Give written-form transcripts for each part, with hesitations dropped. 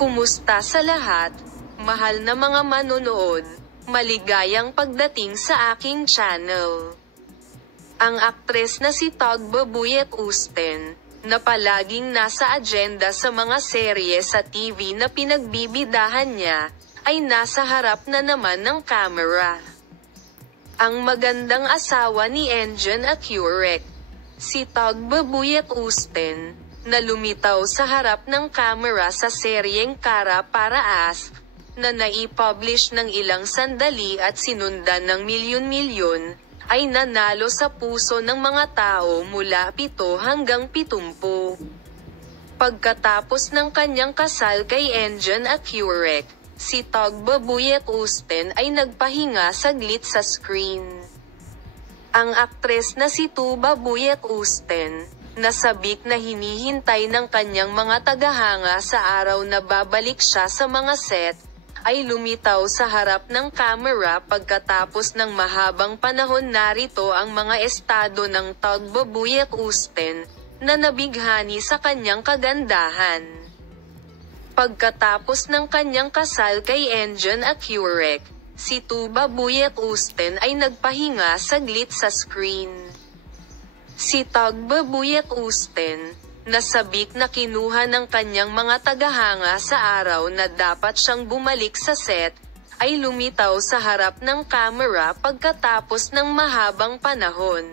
Kumusta sa lahat, mahal na mga manonood, maligayang pagdating sa aking channel. Ang aktres na si Tagba Buyet Usten, na palaging nasa agenda sa mga serye sa TV na pinagbibidahan niya, ay nasa harap na naman ng kamera. Ang magandang asawa ni Engin Acurec, si Tagba Buyet Usten, na lumitaw sa harap ng kamera sa seryeng Kara Para As, na naipublish ng ilang sandali at sinundan ng milyon-milyon, ay nanalo sa puso ng mga tao mula 7 hanggang 70. Pagkatapos ng kanyang kasal kay Engin Acurec, si Tagba Buyet Usten ay nagpahinga saglit sa screen. Ang aktres na si Tuba Buyet Usten, nasabik na hinihintay ng kanyang mga tagahanga sa araw na babalik siya sa mga set, ay lumitaw sa harap ng kamera pagkatapos ng mahabang panahon. Narito ang mga estado ng Tagba Buyet Usten, na nabighani sa kanyang kagandahan. Pagkatapos ng kanyang kasal kay Engin Acurec, si Tuba Buyet Usten ay nagpahinga saglit sa screen. Si Tagba Buyet Usten, nasabik na kinuha ng kanyang mga tagahanga sa araw na dapat siyang bumalik sa set, ay lumitaw sa harap ng kamera pagkatapos ng mahabang panahon.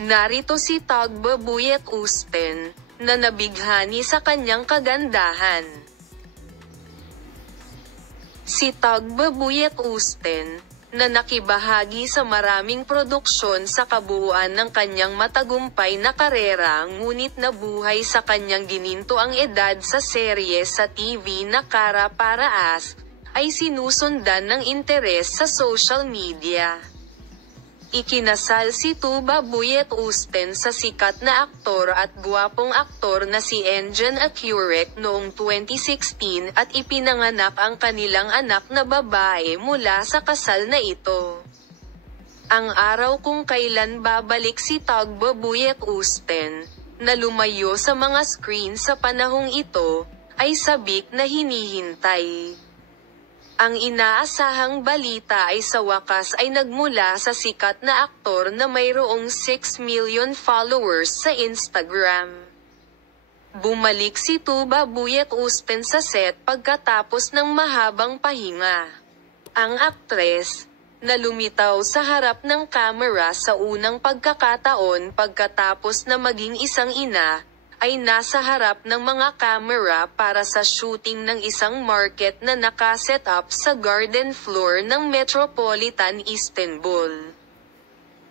Narito si Tagba Buyet Usten, na nabighani sa kanyang kagandahan. Si Tagba Buyet Usten, na nakibahagi sa maraming produksyon sa kabuuan ng kanyang matagumpay na karera, ngunit nabuhay sa kanyang ginintoang edad sa serye sa TV na Kara Para As, ay sinusundan ng interes sa social media. Ikinasal si Tuba Buyet Usten sa sikat na aktor at gwapong aktor na si Engin Acurec noong 2016 at ipinanganak ang kanilang anak na babae mula sa kasal na ito. Ang araw kung kailan babalik si Tagba Buyet Usten, na lumayo sa mga screen sa panahong ito, ay sabik na hinihintay. Ang inaasahang balita ay sa wakas ay nagmula sa sikat na aktor na mayroong 6 million followers sa Instagram. Bumalik si Tuba Buyet Usten sa set pagkatapos ng mahabang pahinga. Ang aktres, na lumitaw sa harap ng kamera sa unang pagkakataon pagkatapos na maging isang ina, ay nasa harap ng mga kamera para sa shooting ng isang market na nakaset up sa garden floor ng Metropolitan Istanbul.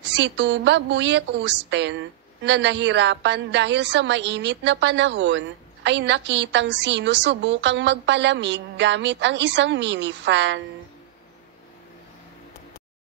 Si Tuba Buyet Usten, na nahirapan dahil sa mainit na panahon, ay nakitang sinusubukang magpalamig gamit ang isang minifan.